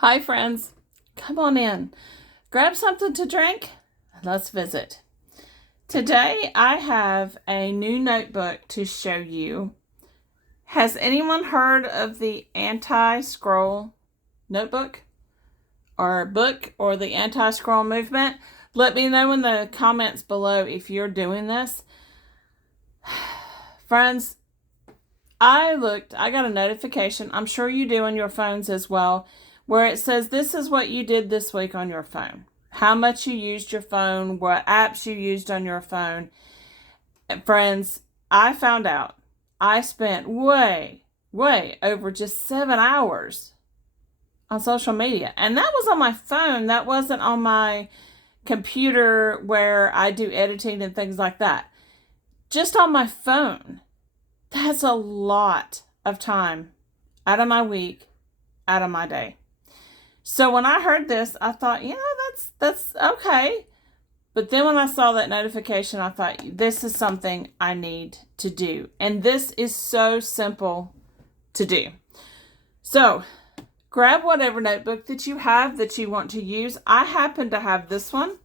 Hi, friends. Come on in. Grab something to drink. Let's visit. Today, I have a new notebook to show you. Has anyone heard of the anti-scroll notebook or book or the anti-scroll movement? Let me know in the comments below if you're doing this. Friends, I got a notification. I'm sure you do on your phones as well, where it says this is what you did this week on your phone. How much you used your phone, what apps you used on your phone. And friends, I found out I spent way over just 7 hours on social media. And that was on my phone. That wasn't on my computer where I do editing and things like that. Just on my phone. That's a lot of time out of my week, out of my day. So when I heard this, I thought, that's okay. But then when I saw that notification, I thought, this is something I need to do. And this is so simple to do. So grab whatever notebook that you have that you want to use. I happen to have this one.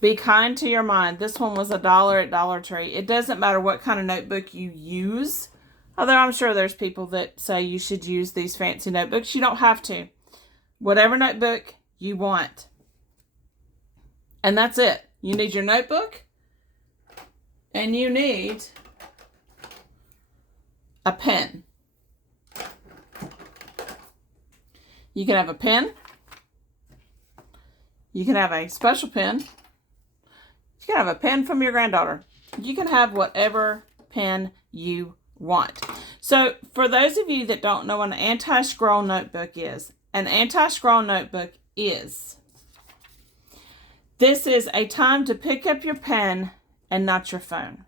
Be kind to your mind. This one was $1 at Dollar Tree. It doesn't matter what kind of notebook you use. Although I'm sure there's people that say you should use these fancy notebooks. You don't have to. Whatever notebook you want. And that's it. You need your notebook. And you need a pen. You can have a pen. You can have a special pen. You can have a pen from your granddaughter. You can have whatever pen you want. So for those of you that don't know what an anti-scroll notebook is, an anti-scroll notebook is, this is a time to pick up your pen and not your phone.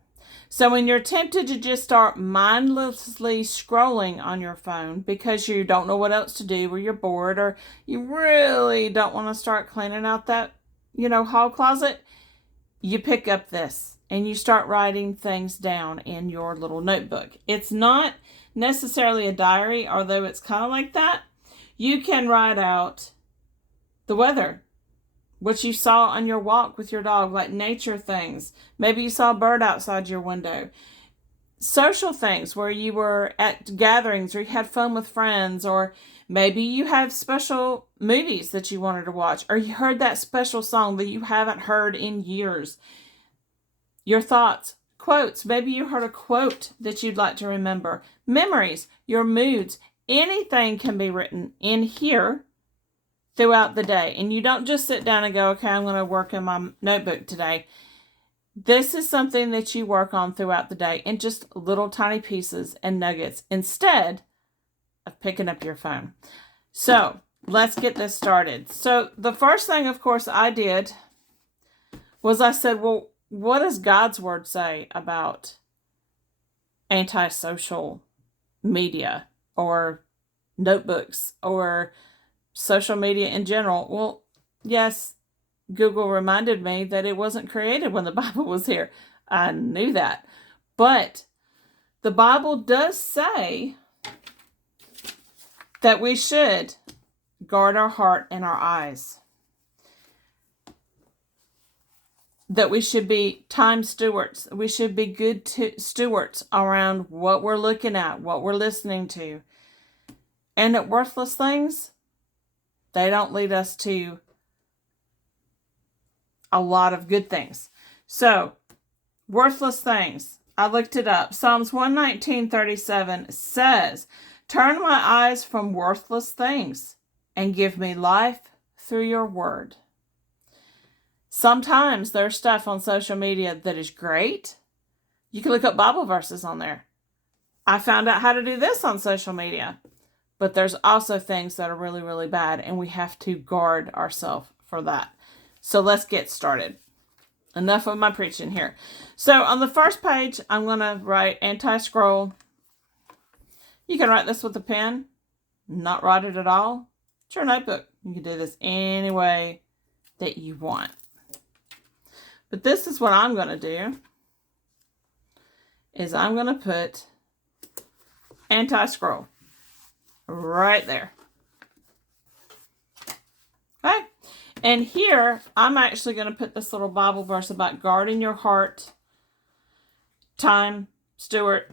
So when you're tempted to just start mindlessly scrolling on your phone because you don't know what else to do, or you're bored, or you really don't want to start cleaning out that, hall closet, you pick up this and you start writing things down in your little notebook. It's not necessarily a diary, although it's kind of like that. You can write out the weather, what you saw on your walk with your dog, like nature things. Maybe you saw a bird outside your window. Social things where you were at gatherings or you had fun with friends, or maybe you have special movies that you wanted to watch, or you heard that special song that you haven't heard in years. Your thoughts, quotes. Maybe you heard a quote that you'd like to remember. Memories, your moods. Anything can be written in here throughout the day. And you don't just sit down and go, okay, I'm going to work in my notebook today. This is something that you work on throughout the day in just little tiny pieces and nuggets instead of picking up your phone. So let's get this started. So the first thing, of course, I did was I said, well, what does God's word say about anti-social media or notebooks or social media in general? Well, yes, Google reminded me that it wasn't created when the Bible was here. I knew that. But the Bible does say that we should guard our heart and our eyes. That we should be time stewards. We should be good stewards around what we're looking at, what we're listening to. And that worthless things, they don't lead us to a lot of good things. So, worthless things. I looked it up. Psalms 119:37 says, "Turn my eyes from worthless things and give me life through your word." Sometimes there's stuff on social media that is great. You can look up Bible verses on there. I found out how to do this on social media. But there's also things that are really, really bad, and we have to guard ourselves for that. So let's get started. Enough of my preaching here. So on the first page, I'm going to write anti-scroll. You can write this with a pen, not write it at all. It's your notebook. You can do this any way that you want. But this is what I'm going to do, is I'm going to put anti-scroll right there. And here, I'm actually going to put this little Bible verse about guarding your heart. Time, Stewart.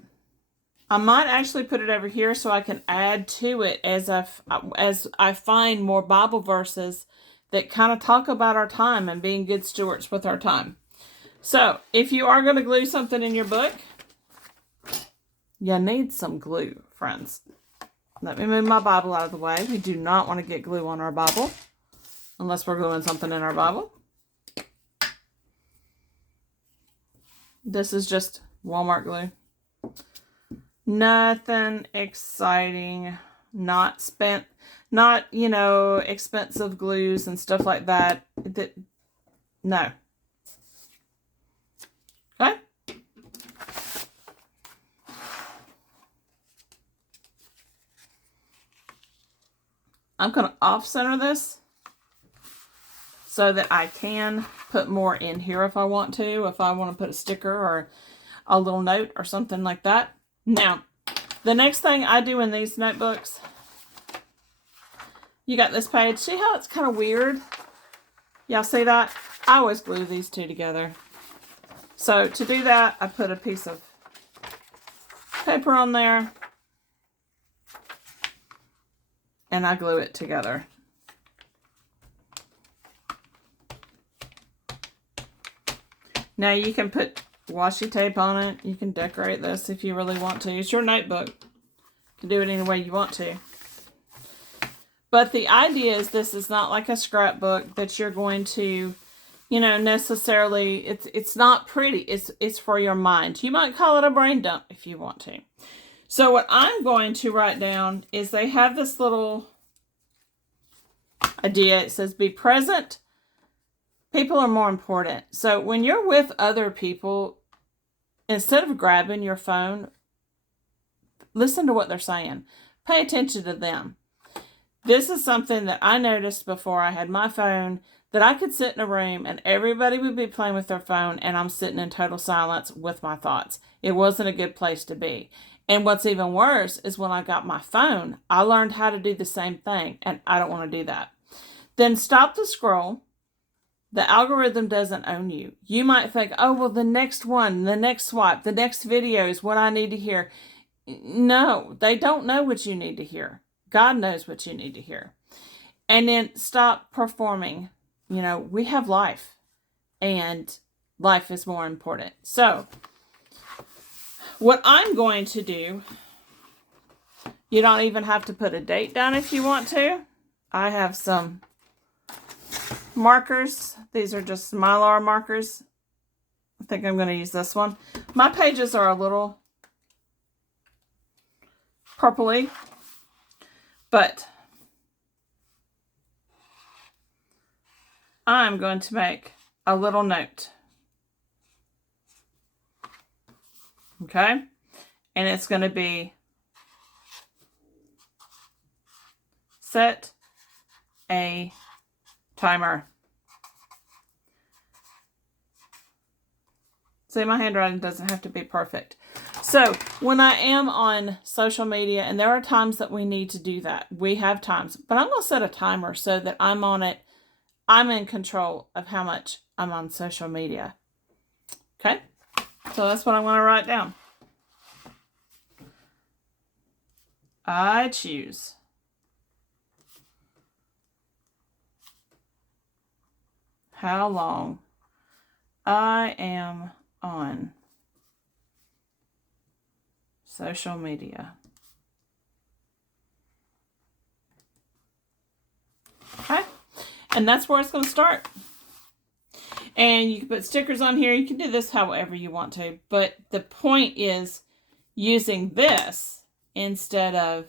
I might actually put it over here so I can add to it as I find more Bible verses that kind of talk about our time and being good stewards with our time. So, if you are going to glue something in your book, you need some glue, friends. Let me move my Bible out of the way. We do not want to get glue on our Bible unless we're gluing something in our Bible. This is just Walmart glue. Nothing exciting, not expensive glues and stuff like that. No. Okay? I'm going to off-center this so that I can put more in here if I want to. If I want to put a sticker or a little note or something like that. Now, the next thing I do in these notebooks, you got this page. See how it's kind of weird? Y'all see that? I always glue these two together. So to do that, I put a piece of paper on there and I glue it together. Now you can put washi tape on it. You can decorate this if you really want to. It's your notebook. You can do it any way you want to. But the idea is this is not like a scrapbook that you're going to, necessarily, it's not pretty. It's for your mind. You might call it a brain dump if you want to. So what I'm going to write down is they have this little idea. It says, be present. People are more important. So when you're with other people, instead of grabbing your phone, listen to what they're saying. Pay attention to them. This is something that I noticed before I had my phone, that I could sit in a room and everybody would be playing with their phone and I'm sitting in total silence with my thoughts. It wasn't a good place to be. And what's even worse is when I got my phone, I learned how to do the same thing and I don't want to do that. Then stop the scroll. The algorithm doesn't own you. You might think, oh, well, the next one, the next swipe, the next video is what I need to hear. No, they don't know what you need to hear. God knows what you need to hear. And then stop performing. We have life, and life is more important. So, what I'm going to do, you don't even have to put a date down if you want to. I have some markers. These are just Mylar markers. I think I'm going to use this one. My pages are a little purpley, but I'm going to make a little note. Okay? And it's going to be set a timer. See, my handwriting doesn't have to be perfect. So, when I am on social media, and there are times that we need to do that. We have times. But I'm going to set a timer so that I'm on it. I'm in control of how much I'm on social media. Okay? So, that's what I'm going to write down. I choose how long I am on social media. Okay? And that's where it's going to start. And you can put stickers on here. You can do this however you want to. But the point is using this instead of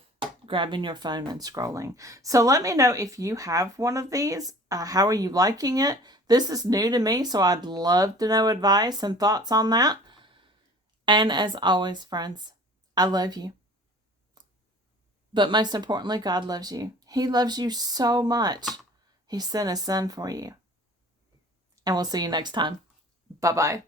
grabbing your phone and scrolling. So let me know if you have one of these. How are you liking it? This is new to me, so I'd love to know advice and thoughts on that. And as always, friends, I love you. But most importantly, God loves you. He loves you so much. He sent his son for you. And we'll see you next time. Bye-bye.